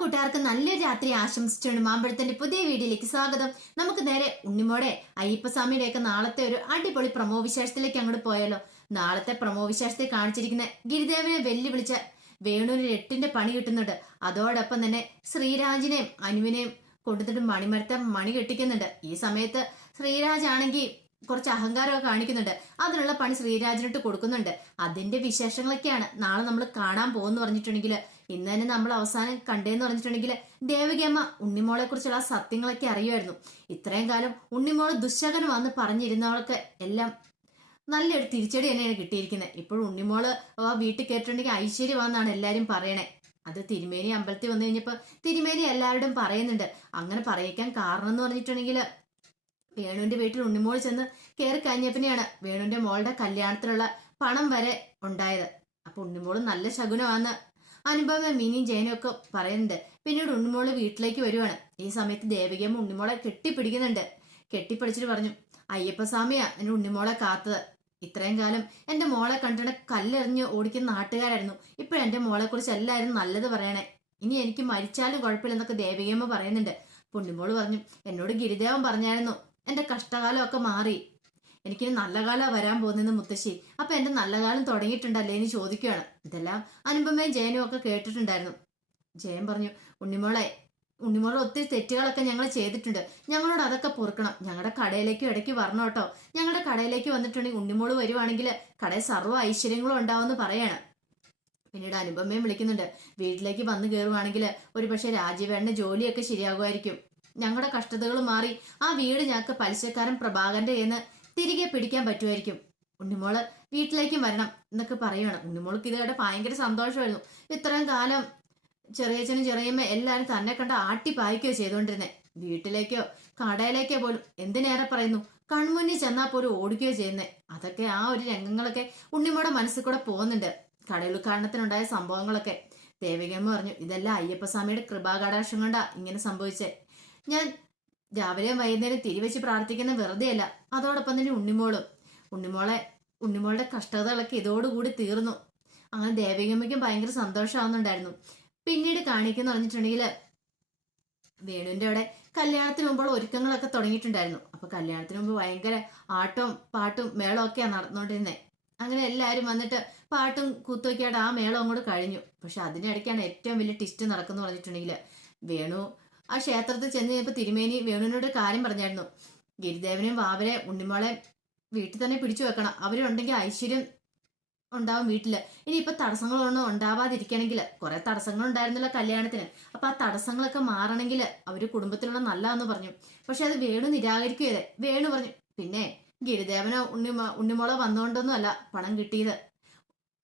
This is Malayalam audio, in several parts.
കൂട്ടുകാർക്ക് നല്ലൊരു രാത്രി ആശംസിച്ചുകൊണ്ട് മാമ്പഴത്തിന്റെ പുതിയ വീഡിയോയിലേക്ക് സ്വാഗതം. നമുക്ക് നേരെ ഉണ്ണിമോടെ അയ്യപ്പസ്വാമിയുടെ ഒക്കെ നാളത്തെ ഒരു അടിപൊളി പ്രമോ വിശേഷത്തിലേക്ക് അങ്ങോട്ട് പോയാലോ. നാളത്തെ പ്രമോ വിശേഷത്തെ കാണിച്ചിരിക്കുന്ന ഗിരിദേവനെ വെല്ലുവിളിച്ച വേണുവിന് എട്ടിന്റെ പണി കിട്ടുന്നുണ്ട്. അതോടൊപ്പം തന്നെ ശ്രീരാജിനെയും അനുവിനെയും കൊണ്ടുവന്നിട്ട് മണിമരത്തെ മണി കെട്ടിക്കുന്നുണ്ട്. ഈ സമയത്ത് ശ്രീരാജ് ആണെങ്കിൽ കുറച്ച് അഹങ്കാരമൊക്കെ കാണിക്കുന്നുണ്ട്. അതിനുള്ള പണി ശ്രീരാജനിട്ട് കൊടുക്കുന്നുണ്ട്. അതിന്റെ വിശേഷങ്ങളൊക്കെയാണ്. നാളെ നമ്മൾ കാണാൻ പോകുന്നു പറഞ്ഞിട്ടുണ്ടെങ്കിൽ ഇന്ന് തന്നെ നമ്മൾ അവസാനം കണ്ടേന്ന് പറഞ്ഞിട്ടുണ്ടെങ്കിൽ ദേവകിയമ്മ ഉണ്ണിമോളെ കുറിച്ചുള്ള സത്യങ്ങളൊക്കെ അറിയുമായിരുന്നു. ഇത്രയും കാലം ഉണ്ണിമോൾ വന്ന് പറഞ്ഞിരുന്നവൾക്ക് എല്ലാം നല്ലൊരു തിരിച്ചടി തന്നെയാണ് കിട്ടിയിരിക്കുന്നത് ഇപ്പോഴും ഉണ്ണിമോൾ വീട്ടിൽ കയറ്റിട്ടുണ്ടെങ്കിൽ ഐശ്വര്യമാണെന്നാണ് എല്ലാവരും പറയണേ. അത് തിരുമേനി അമ്പലത്തിൽ വന്നു കഴിഞ്ഞപ്പോൾ തിരുമേനി എല്ലാവരോടും പറയുന്നുണ്ട്. അങ്ങനെ പറയിക്കാൻ കാരണം എന്ന് പറഞ്ഞിട്ടുണ്ടെങ്കിൽ വേണുവിന്റെ വീട്ടിൽ ഉണ്ണിമോൾ ചെന്ന് കയറി കഴിഞ്ഞപ്പിനെയാണ് വേണുവിന്റെ മോളുടെ കല്യാണത്തിനുള്ള പണം വരെ ഉണ്ടായത്. അപ്പൊ ഉണ്ണിമോൾ നല്ല ശകുനമാന്ന് അനുഭവം മിനിയും ജയനും ഒക്കെ പറയുന്നുണ്ട്. പിന്നീട് ഉണ്ണിമോൾ വീട്ടിലേക്ക് വരുവാണ്. ഈ സമയത്ത് ദേവികമ്മ ഉണ്ണിമോളെ കെട്ടിപ്പിടിക്കുന്നുണ്ട്. കെട്ടിപ്പിടിച്ചിട്ട് പറഞ്ഞു അയ്യപ്പസ്വാമിയാ എന്റെ ഉണ്ണിമോളെ കാത്തത്. ഇത്രയും കാലം എന്റെ മോളെ കണ്ടിട്ട് കല്ലെറിഞ്ഞ് ഓടിക്കുന്ന നാട്ടുകാരായിരുന്നു. ഇപ്പൊ എന്റെ മോളെ കുറിച്ച് എല്ലാവരും നല്ലത് പറയണേ. ഇനി എനിക്ക് മരിച്ചാലും കുഴപ്പമില്ലെന്നൊക്കെ ദേവികമ്മ പറയുന്നുണ്ട്. പുണ്ണിമോൾ പറഞ്ഞു എന്നോട് ഗിരിദേവൻ പറഞ്ഞായിരുന്നു. എന്റെ കഷ്ടകാലമൊക്കെ മാറി. എനിക്ക് നല്ല കാലം വരാൻ പോകുന്നെന്ന് മുത്തശ്ശി. അപ്പൊ എന്റെ നല്ല കാലം തുടങ്ങിയിട്ടുണ്ടല്ലേ എന്ന് ചോദിക്കുകയാണ് ഇതെല്ലാം അനുപമയും ജയനും ഒക്കെ കേട്ടിട്ടുണ്ടായിരുന്നു. ജയൻ പറഞ്ഞു ഉണ്ണിമോളെ ഉണ്ണിമോളെ ഒത്തിരി തെറ്റുകളൊക്കെ ഞങ്ങൾ ചെയ്തിട്ടുണ്ട്. ഞങ്ങളോട് അതൊക്കെ പൊറുക്കണം. ഞങ്ങളുടെ കടയിലേക്ക് ഇടയ്ക്ക് വരണം കേട്ടോ. ഞങ്ങളുടെ കടയിലേക്ക് വന്നിട്ടുണ്ടെങ്കിൽ ഉണ്ണിമോൾ വരുവാണെങ്കിൽ കടയിൽ സർവ ഐശ്വര്യങ്ങളും ഉണ്ടാവുമെന്ന് പറയാണ്. പിന്നീട് അനുപമയും വിളിക്കുന്നുണ്ട് വീട്ടിലേക്ക് വന്നു കയറുവാണെങ്കിൽ ഒരു പക്ഷെ രാജീവേണ്ണ ജോലിയൊക്കെ ശരിയാകുമായിരിക്കും. ഞങ്ങളുടെ കഷ്ടതകൾ മാറി ആ വീട് ഞങ്ങൾക്ക് പലിശക്കാരൻ പ്രഭാകരന്റെ എന്ന് തിരികെ പിടിക്കാൻ പറ്റുമായിരിക്കും. ഉണ്ണിമോൾ വീട്ടിലേക്കും വരണം എന്നൊക്കെ പറയുകയാണ് ഉണ്ണിമോൾക്ക് ഇതോടെ ഭയങ്കര സന്തോഷമായിരുന്നു. ഇത്രയും കാലം ചെറിയച്ഛനും ചെറിയമ്മ എല്ലാവരും തന്നെ കണ്ട ആട്ടി പായിക്കുകയോ ചെയ്തുകൊണ്ടിരുന്നേ. വീട്ടിലേക്കോ കടയിലേക്കോ പോലും എന്തിനേറെ പറയുന്നു? കൺമുന്നിൽ ചെന്നാൽ പോലും ഓടിക്കുകയോ ചെയ്യുന്നേ. അതൊക്കെ ആ ഒരു രംഗങ്ങളൊക്കെ ഉണ്ണിമോടെ മനസ്സിൽ കൂടെ പോകുന്നുണ്ട്. കടയിലുദ്ഘാടനത്തിനുണ്ടായ സംഭവങ്ങളൊക്കെ. ദേവികമ്മ പറഞ്ഞു ഇതെല്ലാം അയ്യപ്പസ്വാമിയുടെ കൃപാകടാക്ഷം കൊണ്ടാ ഇങ്ങനെ സംഭവിച്ചേ. ഞാൻ രാവിലെയും വൈകുന്നേരം തിരിവെച്ച് പ്രാർത്ഥിക്കുന്ന വെറുതെയല്ല അതോടൊപ്പം തന്നെ ഉണ്ണിമോളും. ഉണ്ണിമോളെ ഉണ്ണിമോളുടെ കഷ്ടതകളൊക്കെ ഇതോടുകൂടി തീർന്നു. അങ്ങനെ ദേവികമ്മയ്ക്കും ഭയങ്കര സന്തോഷമാവുന്നുണ്ടായിരുന്നു. പിന്നീട് കാണിക്കുന്ന പറഞ്ഞിട്ടുണ്ടെങ്കിൽ വേണുവിന്റെ അവിടെ കല്യാണത്തിന് മുമ്പുള്ള ഒരുക്കങ്ങളൊക്കെ തുടങ്ങിയിട്ടുണ്ടായിരുന്നു. അപ്പൊ കല്യാണത്തിന് മുമ്പ് ഭയങ്കര ആട്ടവും പാട്ടും മേളവും ഒക്കെയാണ് നടന്നുകൊണ്ടിരുന്നത് അങ്ങനെ എല്ലാവരും വന്നിട്ട് പാട്ടും കൂത്തൊക്കെയായിട്ട് ആ മേളം അങ്ങോട്ട് കഴിഞ്ഞു. പക്ഷെ അതിനിടയ്ക്കാണ് ഏറ്റവും വലിയ ടിസ്റ്റ് നടക്കുന്നു പറഞ്ഞിട്ടുണ്ടെങ്കിൽ വേണു ആ ക്ഷേത്രത്തിൽ ചെന്ന് കഴിഞ്ഞപ്പോൾ തിരുമേനി വേണുവിനോട് കാര്യം പറഞ്ഞായിരുന്നു. ഗിരിദേവനെയും വാവരെ ഉണ്ണിമോളെ വീട്ടിൽ തന്നെ പിടിച്ചു വെക്കണം. അവരുണ്ടെങ്കിൽ ഐശ്വര്യം ഉണ്ടാവും വീട്ടിൽ. ഇനി ഇപ്പൊ തടസ്സങ്ങളൊന്നും ഉണ്ടാവാതിരിക്കണമെങ്കിൽ കുറെ തടസ്സങ്ങൾ ഉണ്ടായിരുന്നല്ലോ കല്യാണത്തിന്. അപ്പൊ ആ തടസ്സങ്ങളൊക്കെ മാറണമെങ്കിൽ അവർ കുടുംബത്തിലുള്ള നല്ല എന്ന് പറഞ്ഞു. പക്ഷെ അത് വേണു നിരാകരിക്കുകയല്ലേ? വേണു പറഞ്ഞു പിന്നെ ഗിരിദേവനോ ഉണ്ണിമോ ഉണ്ണിമോളോ വന്നുകൊണ്ടൊന്നും അല്ല പണം കിട്ടിയത്.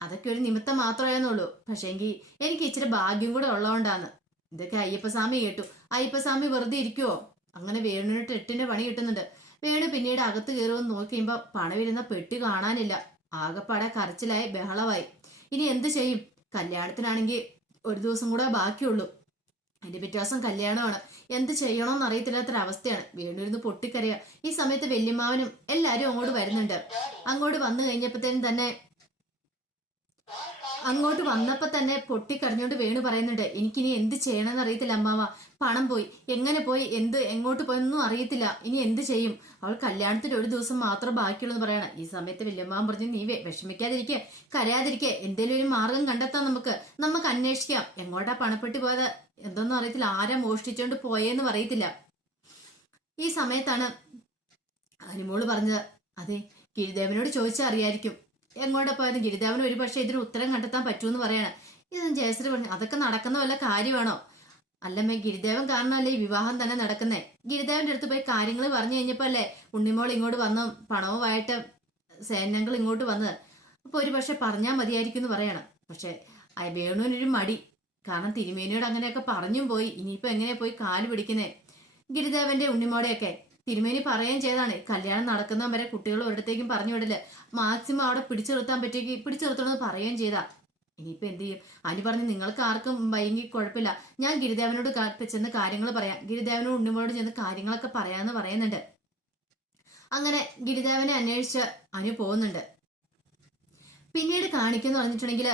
അതൊക്കെ ഒരു നിമിത്തം മാത്രമായിരുന്നുള്ളൂ പക്ഷേങ്കിൽ എനിക്ക് ഇച്ചിരി ഭാഗ്യം കൂടെ ഉള്ളതുകൊണ്ടാണ് ഇതൊക്കെ അയ്യപ്പസ്വാമി കേട്ടു. അയ്യപ്പസ്വാമി വെറുതെ ഇരിക്കുവോ? അങ്ങനെ വേണുവിട്ട് എട്ടിന്റെ പണി കിട്ടുന്നുണ്ട്. വേണു പിന്നീട് അകത്ത് കയറുമെന്ന് നോക്കിയുമ്പോ പണവിരുന്ന പെട്ടി കാണാനില്ല. ആകെപ്പാടെ കരച്ചിലായി ബഹളമായി. ഇനി എന്ത് ചെയ്യും? കല്യാണത്തിനാണെങ്കിൽ ഒരു ദിവസം കൂടെ ബാക്കിയുള്ളൂ. അതിന്റെ പിറ്റേ കല്യാണമാണ്. എന്ത് ചെയ്യണമെന്ന് അറിയത്തില്ലാത്തൊരവസ്ഥയാണ്. വീണിരുന്ന് പൊട്ടിക്കരയുക ഈ സമയത്ത് വല്യമ്മാവനും എല്ലാരും അങ്ങോട്ട് വരുന്നുണ്ട്. അങ്ങോട്ട് വന്നു കഴിഞ്ഞപ്പോഴത്തേനും തന്നെ അങ്ങോട്ട് വന്നപ്പോ തന്നെ പൊട്ടിക്കരഞ്ഞോണ്ട് വേണു പറയുന്നുണ്ട്. എനിക്കിനി എന്ത് ചെയ്യണമെന്ന് അറിയത്തില്ല അമ്മാവ. പണം പോയി. എങ്ങനെ പോയി? എന്ത്? എങ്ങോട്ട് പോയെന്നും അറിയത്തില്ല. ഇനി എന്ത് ചെയ്യും? അവൾ കല്യാണത്തിന് ഒരു ദിവസം മാത്രം ബാക്കിയുള്ളൂ എന്ന് പറയണം. ഈ സമയത്ത് വല്യമ്മാവൻ പറഞ്ഞു നീ വിഷമിക്കാതിരിക്കെ. കരയാതിരിക്കെ. എന്തേലും ഒരു മാർഗം കണ്ടെത്താം നമുക്ക്. നമുക്ക് അന്വേഷിക്കാം. എങ്ങോട്ടാ പണപ്പെട്ടി പോയത്? എന്തൊന്നും അറിയത്തില്ല. ആരാ മോഷ്ടിച്ചോണ്ട് പോയെന്ന് അറിയത്തില്ല ഈ സമയത്താണ് അനിമോൾ പറഞ്ഞത്. അതെ ഗിരിദേവനോട് ചോദിച്ചാൽ അറിയായിരിക്കും. എങ്ങോട്ടാ പോയത് ഗിരിദേവന് ഒരു പക്ഷേ ഇതിന് ഉത്തരം കണ്ടെത്താൻ പറ്റുമെന്ന് പറയണം. ഇത് ജയശ്രീ പറഞ്ഞു അതൊക്കെ നടക്കുന്ന വല്ല കാര്യമാണോ? അല്ലമ്മേ ഗിരിദേവൻ കാരണമല്ലേ ഈ വിവാഹം തന്നെ നടക്കുന്നേ? ഗിരിദേവന്റെ അടുത്ത് പോയി കാര്യങ്ങൾ പറഞ്ഞു കഴിഞ്ഞപ്പോ അല്ലേ ഉണ്ണിമോൾ ഇങ്ങോട്ട് വന്നു പണവുമായിട്ട് സേനങ്ങൾ ഇങ്ങോട്ട് വന്നത് അപ്പൊ ഒരു പക്ഷെ പറഞ്ഞാൽ മതിയായിരിക്കും എന്ന് പറയണം. പക്ഷെ വേണുവിനൊരു മടി. കാരണം തിരുമേനിയോട് അങ്ങനെയൊക്കെ പറഞ്ഞും പോയി. ഇനിയിപ്പോ എങ്ങനെ പോയി കാൽ പിടിക്കുന്നേ? ഗിരിദേവന്റെ ഉണ്ണിമോടെയൊക്കെ തിരുമേനി പറയുകയും ചെയ്താണ് കല്യാണം നടക്കുന്ന വരെ കുട്ടികൾ ഒരിടത്തേക്കും പറഞ്ഞു വിടില്ല മാക്സിമം അവിടെ പിടിച്ചു നിർത്താൻ പറ്റിയെങ്കിൽ പിടിച്ചു നിർത്തണമെന്ന് പറയുകയും ചെയ്താ. ഇനിയിപ്പോ എന്ത് ചെയ്യും? അനു പറഞ്ഞ് നിങ്ങൾക്ക് ആർക്കും ഭയങ്കി കുഴപ്പമില്ല. ഞാൻ ഗിരിദേവനോട് ചെന്ന് കാര്യങ്ങൾ പറയാം. ഗിരിദേവനോട് ഉണ്ണിമോളോട് ചെന്ന് കാര്യങ്ങളൊക്കെ പറയാന്ന് പറയുന്നുണ്ട്. അങ്ങനെ ഗിരിദേവനെ അന്വേഷിച്ച് അനു പോകുന്നുണ്ട്. പിന്നീട് കാണിക്കുന്ന പറഞ്ഞിട്ടുണ്ടെങ്കിൽ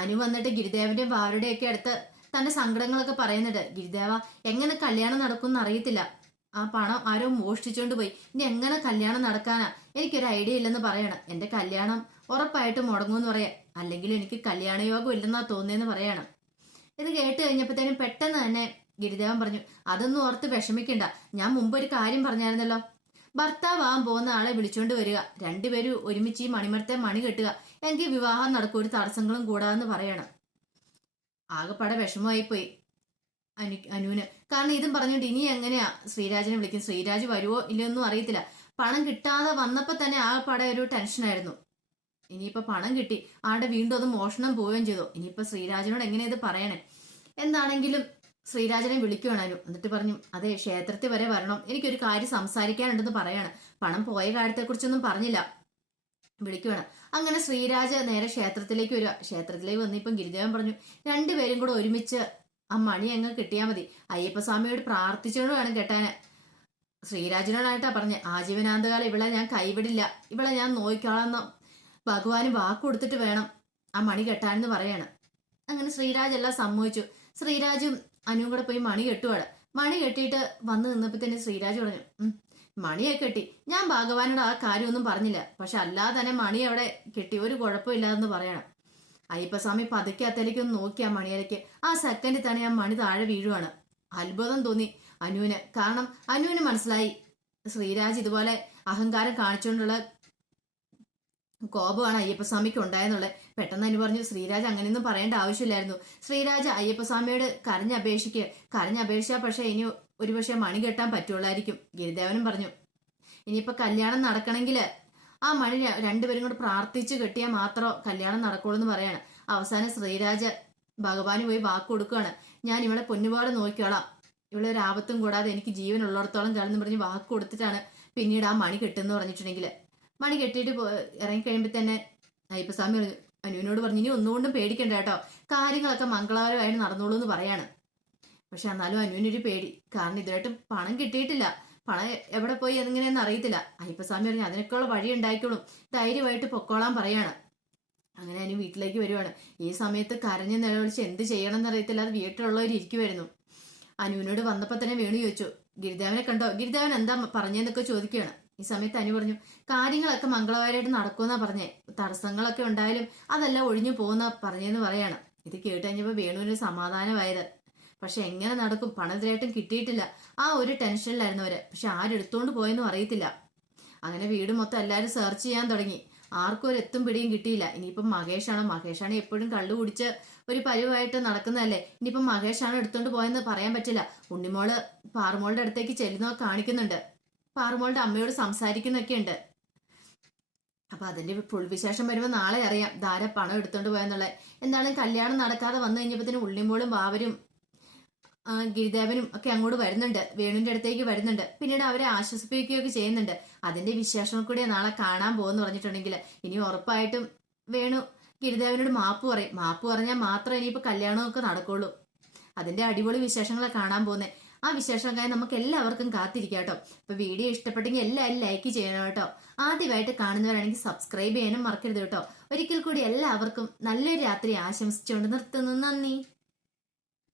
അനു വന്നിട്ട് ഗിരിദേവന്റെയും വാവരുടെയും ഒക്കെ അടുത്ത് തന്റെ സങ്കടങ്ങളൊക്കെ പറയുന്നുണ്ട്. ഗിരിദേവ എങ്ങനെ കല്യാണം നടക്കുമെന്ന് അറിയത്തില്ല. ആ പണം ആരോ മോഷ്ടിച്ചോണ്ട് പോയി. ഇനി എങ്ങനെ കല്യാണം നടക്കാനാ? എനിക്കൊരു ഐഡിയ ഇല്ലെന്ന് പറയണം. എന്റെ കല്യാണം ഉറപ്പായിട്ട് മുടങ്ങുമെന്ന് പറയാം. അല്ലെങ്കിൽ എനിക്ക് കല്യാണ യോഗം ഇല്ലെന്നാ തോന്നിയെന്ന് പറയണം. ഇത് കേട്ട് കഴിഞ്ഞപ്പോഴത്തേനും പെട്ടെന്ന് തന്നെ ഗിരിദേവൻ പറഞ്ഞു അതൊന്നും ഓർത്ത് വിഷമിക്കണ്ട. ഞാൻ മുമ്പ് ഒരു കാര്യം പറഞ്ഞായിരുന്നല്ലോ. ഭർത്താവാൻ പോകുന്ന ആളെ വിളിച്ചോണ്ട് വരിക. രണ്ടുപേരും ഒരുമിച്ച് ഈ മണിമരത്തെ മണി കെട്ടുക. എങ്കിൽ വിവാഹം നടക്കും. ഒരു തടസ്സങ്ങളും കൂടാതെന്ന് പറയണം. ആകെപ്പാടെ വിഷമമായി പോയി അനു അനുവിന്. കാരണം ഇതും പറഞ്ഞുകൊണ്ട് ഇനി എങ്ങനെയാ ശ്രീരാജിനെ വിളിക്കും ശ്രീരാജ് വരുവോ ഇല്ലയൊന്നും അറിയത്തില്ല. പണം കിട്ടാതെ വന്നപ്പോ തന്നെ ആ പട ഒരു ടെൻഷനായിരുന്നു ഇനിയിപ്പോ പണം കിട്ടി. ആടെ വീണ്ടും അത് മോഷണം പോവുകയും ചെയ്തു. ഇനിയിപ്പോ ശ്രീരാജിനോട് എങ്ങനെ ഇത് പറയണേ? എന്താണെങ്കിലും ശ്രീരാജനെ വിളിക്കുവാണ് എന്നിട്ട് പറഞ്ഞു അതെ ക്ഷേത്രത്തിൽ വരെ വരണം. എനിക്കൊരു കാര്യം സംസാരിക്കാനുണ്ടെന്ന് പറയാണ്. പണം പോയ കാര്യത്തെക്കുറിച്ചൊന്നും പറഞ്ഞില്ല. വിളിക്കുവാണ്. അങ്ങനെ ശ്രീരാജ നേരെ ക്ഷേത്രത്തിലേക്ക് വരിക. ക്ഷേത്രത്തിലേക്ക് വന്നിപ്പം ഗിരിദേവൻ പറഞ്ഞു രണ്ടുപേരും കൂടെ ഒരുമിച്ച് ആ മണി അങ്ങ് കിട്ടിയാൽ മതി. അയ്യപ്പസ്വാമിയോട് പ്രാർത്ഥിച്ചോണ്ട് വേണം കെട്ടാന്. ശ്രീരാജനോടായിട്ടാ പറഞ്ഞ. ആജീവനാന്തകാലം ഇവളെ ഞാൻ കൈവിടില്ല. ഇവളെ ഞാൻ നോക്കിക്കോളാന്ന് ഭഗവാന് വാക്ക് കൊടുത്തിട്ട് വേണം ആ മണി കെട്ടാനെന്ന് പറയാണ്. അങ്ങനെ ശ്രീരാജ് എല്ലാം സമ്മതിച്ചു. ശ്രീരാജും അനുവും കൂടെ പോയി മണി കെട്ടുവാണ് മണി കെട്ടിയിട്ട് വന്ന് നിന്നപ്പോൾ തന്നെ ശ്രീരാജ് പറഞ്ഞു "ഉം, മണിയെ കെട്ടി. ഞാൻ ഭഗവാനോട് ആ കാര്യമൊന്നും പറഞ്ഞില്ല. പക്ഷെ അല്ലാതെ തന്നെ മണി അവിടെ കെട്ടി. ഒരു കുഴപ്പമില്ലാതെന്ന് പറയണം. അയ്യപ്പസ്വാമി പതുക്കെ അത്തലേക്ക് നോക്കി ആ മണിയരയ്ക്ക്. ആ സെക്കൻഡിൽ തന്നെ ആ മണി താഴെ വീഴുവാണ്. അത്ഭുതം തോന്നി അനുവിന്. കാരണം അനുവിന് മനസ്സിലായി. ശ്രീരാജ് ഇതുപോലെ അഹങ്കാരം കാണിച്ചുകൊണ്ടുള്ള കോപമാണ് അയ്യപ്പസ്വാമിക്ക് ഉണ്ടായെന്നുള്ളത്. പെട്ടെന്ന് അനു പറഞ്ഞു ശ്രീരാജ് അങ്ങനെയൊന്നും പറയേണ്ട ആവശ്യമില്ലായിരുന്നു. ശ്രീരാജ് അയ്യപ്പസ്വാമിയോട് കരഞ്ഞപേക്ഷിക്കുക കരഞ്ഞപേക്ഷിച്ചാൽ പക്ഷെ ഇനി ഒരുപക്ഷെ മണി കെട്ടാൻ പറ്റുള്ളായിരിക്കും ഗിരിദേവനും പറഞ്ഞു. ഇനിയിപ്പോ കല്യാണം നടക്കണമെങ്കിൽ ആ മണി രണ്ടുപേരും കൂടെ പ്രാർത്ഥിച്ച് കെട്ടിയാൽ മാത്രം കല്യാണം നടക്കുള്ളൂ എന്ന് പറയാണ്. അവസാനം ശ്രീരാജ ഭഗവാന് പോയി വാക്ക് കൊടുക്കുകയാണ് ഞാൻ ഇവളെ പൊന്നുപോലെ നോക്കിയോളാം ഇവളെ ഒരു ആപത്തും കൂടാതെ എനിക്ക് ജീവൻ ഉള്ളിടത്തോളം കാലം പറഞ്ഞ് വാക്ക് കൊടുത്തിട്ടാണ് പിന്നീട് ആ മണി കെട്ടുമെന്ന് പറഞ്ഞിട്ടുണ്ടെങ്കിൽ മണി കെട്ടിയിട്ട് ഇറങ്ങിക്കഴിയുമ്പോൾ തന്നെ അയ്യപ്പസ്വാമി പറഞ്ഞു അനുവിനോട് പറഞ്ഞു ഇനി ഒന്നുകൊണ്ടും പേടിക്കണ്ട കേട്ടോ. കാര്യങ്ങളൊക്കെ മംഗളകരമായിട്ട് നടന്നോളൂ എന്ന് പറയാണ്. പക്ഷെ എന്നാലും അനുവിനൊരു പേടി. കാരണം ഇതുമായിട്ട് പണം കിട്ടിയിട്ടില്ല. പണം എവിടെ പോയി എങ്ങനെയെന്ന് അറിയത്തില്ല. അയ്യപ്പസ്വാമി പറഞ്ഞു അതിനൊക്കെയുള്ള വഴി ഉണ്ടായിക്കോളും. ധൈര്യമായിട്ട് പൊക്കോളാൻ പറയാണ്. അങ്ങനെ അതിന് വീട്ടിലേക്ക് വരുവാണ്. ഈ സമയത്ത് കരഞ്ഞ് നിലവിളിച്ച് എന്ത് ചെയ്യണം എന്നറിയത്തില്ല അത് വീട്ടിലുള്ളവർ ഇരിക്കുമായിരുന്നു അനുവിനോട് വന്നപ്പോൾ തന്നെ വേണു ചോദിച്ചു ഗിരിദേവനെ കണ്ടോ? ഗിരിദേവൻ എന്താ പറഞ്ഞെന്നൊക്കെ ചോദിക്കുകയാണ്. ഈ സമയത്ത് അനു പറഞ്ഞു കാര്യങ്ങളൊക്കെ മംഗളവാരായിട്ട് നടക്കുമെന്നാ പറഞ്ഞേ. തടസ്സങ്ങളൊക്കെ ഉണ്ടായാലും അതെല്ലാം ഒഴിഞ്ഞു പോകുന്ന പറഞ്ഞെന്ന് പറയാണ്. ഇത് കേട്ട് കഴിഞ്ഞപ്പോൾ വേണുവിന് സമാധാനമായത്. പക്ഷെ എങ്ങനെ നടക്കും? പണത്തിലായിട്ടും കിട്ടിയിട്ടില്ല. ആ ഒരു ടെൻഷനിലായിരുന്നു അവർ. പക്ഷെ ആരെടുത്തോണ്ട് പോയെന്നും അറിയത്തില്ല. അങ്ങനെ വീട് മൊത്തം എല്ലാവരും സെർച്ച് ചെയ്യാൻ തുടങ്ങി. ആർക്കും ഒരു എത്തും പിടിയും കിട്ടിയില്ല. ഇനിയിപ്പം മഹേഷാണ്. മഹേഷാണ് എപ്പോഴും കള്ളു കുടിച്ച് ഒരു പരിവായിട്ട് നടക്കുന്നതല്ലേ? ഇനിയിപ്പം മഹേഷാണ് എടുത്തോണ്ട് പോയെന്ന് പറയാൻ പറ്റില്ല. ഉണ്ണിമോൾ പാറുമോളുടെ അടുത്തേക്ക് ചെല്ലുന്നോ കാണിക്കുന്നുണ്ട്. പാറുമോളുടെ അമ്മയോട് സംസാരിക്കുന്നൊക്കെ ഉണ്ട്. അപ്പൊ അതിന്റെ ഫുൾ വിശേഷം വരുമ്പോൾ നാളെ അറിയാം. ധാര പണം എടുത്തോണ്ട് പോയെന്നുള്ളത്. എന്തായാലും കല്യാണം നടക്കാതെ വന്നു കഴിഞ്ഞപ്പോ ഉള്ളിമോളും ബാവരും ഗിരിദേവനും ഒക്കെ അങ്ങോട്ട് വരുന്നുണ്ട്. വേണുവിന്റെ അടുത്തേക്ക് വരുന്നുണ്ട്. പിന്നീട് അവരെ ആശ്വസിപ്പിക്കുകയൊക്കെ ചെയ്യുന്നുണ്ട്. അതിന്റെ വിശേഷം കൂടി നാളെ കാണാൻ പോകുന്നു പറഞ്ഞിട്ടുണ്ടെങ്കിൽ ഇനി ഉറപ്പായിട്ടും വേണു ഗിരിദേവനോട് മാപ്പ് പറയും. മാപ്പ് പറഞ്ഞാൽ മാത്രമേ ഇനിയിപ്പോ കല്യാണമൊക്കെ നടക്കുള്ളൂ. അതിന്റെ അടിപൊളി വിശേഷങ്ങളെ കാണാൻ പോകുന്നത് ആ വിശേഷങ്ങൾക്കായി നമുക്ക് എല്ലാവർക്കും കാത്തിരിക്കാം കേട്ടോ. ഇപ്പൊ വീഡിയോ ഇഷ്ടപ്പെട്ടെങ്കിൽ എല്ലാവരും ലൈക്ക് ചെയ്യണം കേട്ടോ. ആദ്യമായിട്ട് കാണുന്നവരാണെങ്കിൽ സബ്സ്ക്രൈബ് ചെയ്യാനും മറക്കരുത് കേട്ടോ. ഒരിക്കൽ കൂടി എല്ലാവർക്കും നല്ലൊരു രാത്രി ആശംസിച്ചുകൊണ്ട് നിർത്തുന്നു. നന്ദി.